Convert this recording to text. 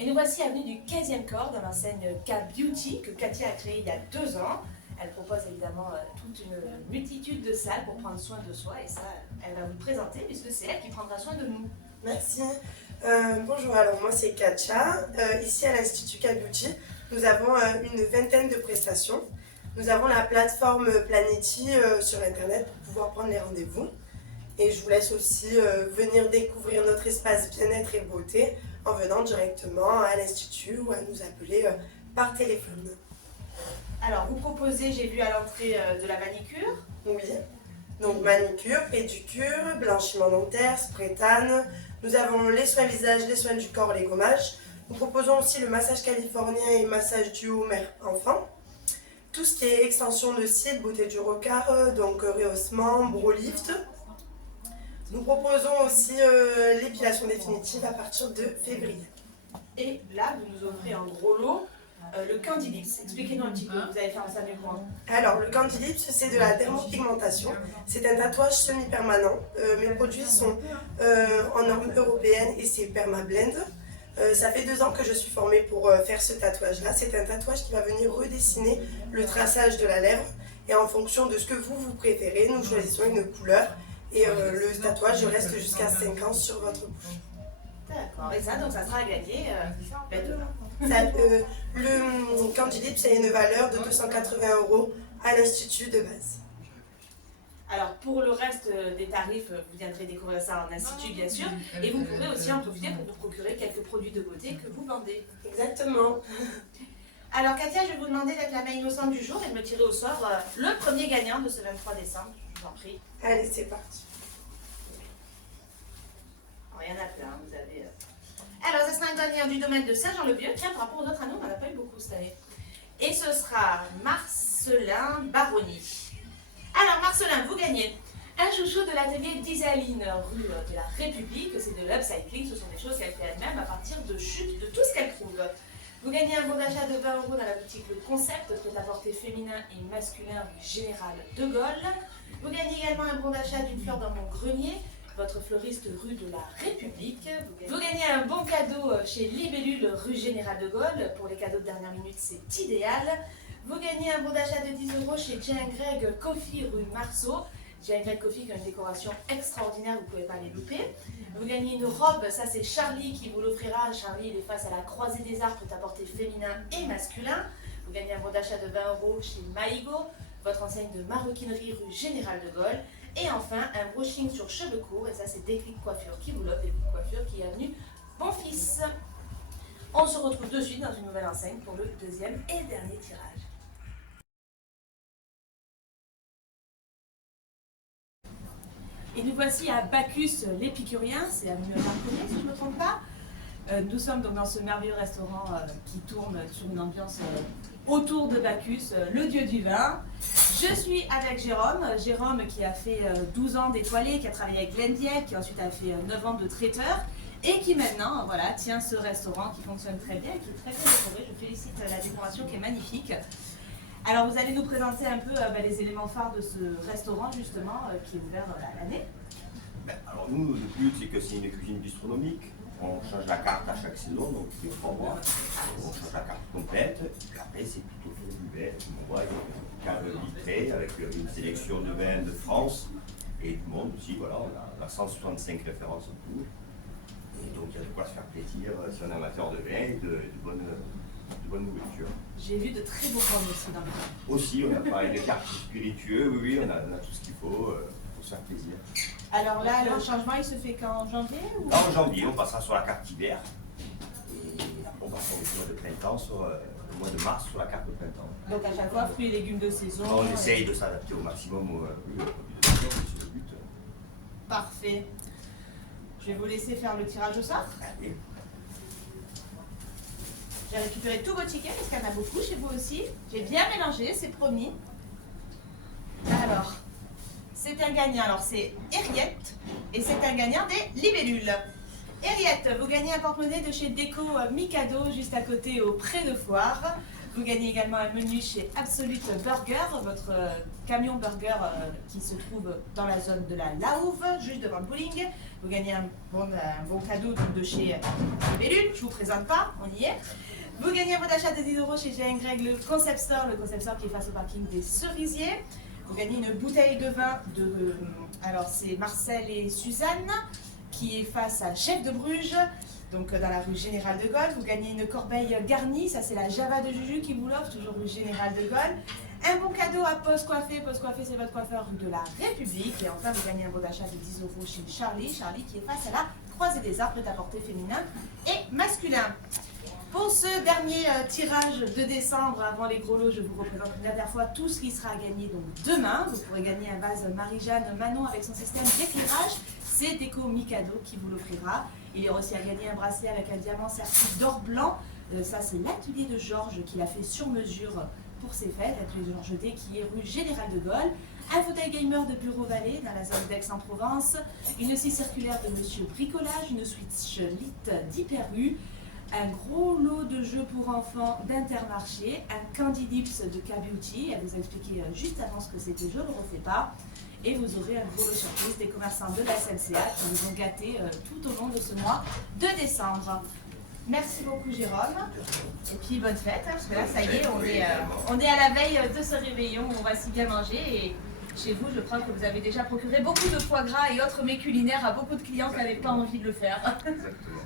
Et nous voici avenue du 15e corps dans l'enseigne K-Beauty que Katia a créée il y a 2 ans. Elle propose évidemment toute une multitude de salles pour prendre soin de soi et ça, elle va vous le présenter puisque c'est elle qui prendra soin de nous. Merci. Bonjour, alors moi c'est Katia. Ici à l'Institut K-Beauty, nous avons une vingtaine de prestations. Nous avons la plateforme Planety sur internet pour pouvoir prendre les rendez-vous. Et je vous laisse aussi venir découvrir notre espace bien-être et beauté en venant directement à l'Institut ou à nous appeler par téléphone. Alors vous proposez, j'ai vu à l'entrée de la manicure. Oui, donc manicure, pédicure, blanchiment dentaire, spray tan. Nous avons les soins visage, les soins du corps, les gommages. Nous proposons aussi le massage californien et massage duo mère-enfant. Tout ce qui est extension de cils, beauté du regard, donc rehaussement, brow lift. Nous proposons aussi l'épilation définitive à partir de février. Et là, vous nous offrez en gros lot le Candy-Lips. Expliquez-nous un petit peu, vous allez faire ça mieux que moi. Alors, le Candy-Lips, c'est de la dermopigmentation. C'est un tatouage semi-permanent. Mes produits sont en norme européenne et c'est PermaBlend. Ça fait 2 ans que je suis formée pour faire ce tatouage-là. C'est un tatouage qui va venir redessiner le traçage de la lèvre. Et en fonction de ce que vous préférez, nous choisissons une couleur. Et le tatouage reste jusqu'à 5 ans sur votre bouche. D'accord, et ça, donc ça sera à gagner demain. Le Candy-Lips a une valeur de 280 € à l'Institut de base. Alors pour le reste des tarifs, vous viendrez découvrir ça en institut bien sûr, et vous pourrez aussi en profiter pour vous procurer quelques produits de beauté que vous vendez. Exactement. Alors Katia, je vais vous demander d'être la main innocente du jour et de me tirer au sort le premier gagnant de ce 23 décembre, je vous en prie. Allez, c'est parti. Alors, il y en a plein, vous avez... Alors, ce sera un gagnant du domaine de Saint-Jean-le-Vieux. Tiens, par rapport aux autres anneaux, on n'en a pas eu beaucoup cette année. Et ce sera Marcelin Baroni. Alors, Marcelin, vous gagnez un chouchou de l'atelier d'Isaline, rue de la République. C'est de l'upcycling, ce sont des choses qu'elle fait elle-même à partir de chutes de tout ce qu'elle trouve. Vous gagnez un bon d'achat de 20 € dans la boutique Le Concept, prêt-à-porter féminin et masculin rue Général de Gaulle. Vous gagnez également un bon d'achat d'une fleur dans mon grenier, votre fleuriste rue de la République. Vous gagnez un bon cadeau chez Libellule rue Général de Gaulle. Pour les cadeaux de dernière minute, c'est idéal. Vous gagnez un bon d'achat de 10 € chez Jane Greg Coffee rue Marceau. Jane Greg Coffee qui a une décoration extraordinaire, vous ne pouvez pas les louper. Vous gagnez une robe, ça c'est Charlie qui vous l'offrira. Charlie, il est face à la croisée des arts, prêt-à-porter féminin et masculin. Vous gagnez un bon d'achat de 20 € chez Maïgo, votre enseigne de maroquinerie rue Général de Gaulle. Et enfin, un brushing sur cheveux courts, et ça c'est Déclic Coiffure qui vous l'offre, Déclic Coiffure qui est avenue Bonfils. On se retrouve de suite dans une nouvelle enseigne pour le deuxième et dernier tirage. Et nous voici à Bacchus l'Épicurien, c'est avenue Marconnet si je ne me trompe pas. Nous sommes donc dans ce merveilleux restaurant qui tourne sur une ambiance autour de Bacchus, le dieu du vin. Je suis avec Jérôme, Jérôme qui a fait 12 ans d'étoilé, qui a travaillé avec Glendiel, qui ensuite a fait 9 ans de traiteur et qui maintenant voilà, tient ce restaurant qui fonctionne très bien et qui est très bien décoré. Je félicite la décoration qui est magnifique. Alors vous allez nous présenter un peu les éléments phares de ce restaurant justement qui est ouvert l'année. Alors nous, le but c'est que c'est une cuisine bistronomique. On change la carte à chaque saison, donc il faut voir. On change la carte complète. Et après c'est plutôt tout l'hiver. On voit une cave vitrée avec une sélection de vins de France et du monde aussi. Voilà, on a 165 références en tout. Et donc il y a de quoi se faire plaisir si on est amateur de vin et de bonne nourriture. J'ai vu de très beaux pommes aussi dans le vin. Aussi, on a pareil des cartes spiritueux, oui, on a tout ce qu'il faut pour se faire plaisir. Alors là, le changement, il se fait qu'en janvier ou... En janvier, on passera sur la carte hiver. Et après, on passera au mois de printemps, le mois de mars, sur la carte de printemps. Donc à chaque fois, fruits et légumes de saison. On essaye de s'adapter au maximum au produit de saison, c'est le but. Parfait. Je vais vous laisser faire le tirage au sort. Allez. J'ai récupéré tous vos tickets, parce qu'il y en a beaucoup chez vous aussi. J'ai bien mélangé, c'est promis. Alors, c'est un gagnant. Alors, c'est Henriette et c'est un gagnant des libellules. Henriette, vous gagnez un porte-monnaie de chez Déco Mikado, juste à côté au Pré de Foire. Vous gagnez également un menu chez Absolute Burger, votre camion burger qui se trouve dans la zone de la Lauve, juste devant le bowling. Vous gagnez un bon cadeau donc, de chez Bellune, je ne vous présente pas, on y est. Vous gagnez un bon d'achat de 10 € chez G1 Greg, le concept store qui est face au parking des Cerisiers. Vous gagnez une bouteille de vin de, alors c'est Marcel et Suzanne, qui est face à Chef de Bruges, donc dans la rue Général de Gaulle. Vous gagnez une corbeille garnie, ça c'est la Java de Juju qui vous l'offre, toujours rue Général de Gaulle. Un bon cadeau à Poste Coiffé, Poste Coiffé c'est votre coiffeur rue de la République. Et enfin vous gagnez un bon d'achat de 10 € chez Charlie qui est face à la Croisée des Arts, prêt-à-porter féminin et masculin. Pour ce dernier tirage de décembre, avant les gros lots, je vous représente une dernière fois tout ce qui sera à gagner donc demain. Vous pourrez gagner un vase Marie-Jeanne Manon avec son système d'éclairage. C'est Déco Mikado qui vous l'offrira. Il y aura aussi à gagner un bracelet avec un diamant serti d'or blanc. Ça, c'est l'atelier de Georges qui l'a fait sur mesure pour ses fêtes. L'atelier de Georges D qui est rue Général de Gaulle. Un fauteuil gamer de Bureau Vallée dans la zone d'Aix-en-Provence. Une scie circulaire de Monsieur Bricolage. Une Switch Lite d'Hyper-U. Un gros lot de jeux pour enfants d'Intermarché, un Candy Lips de K-Beauty, elle vous a expliqué juste avant ce que c'était, je ne le refais pas, et vous aurez un gros lot surprise des commerçants de la SNCA qui vous ont gâtés tout au long de ce mois de décembre. Merci beaucoup Jérôme, et puis bonne fête, parce que là ça y est, on est à la veille de ce réveillon où on va si bien manger, et chez vous je crois que vous avez déjà procuré beaucoup de foie gras et autres mets culinaires à beaucoup de clients qui n'avaient pas envie de le faire. Exactement.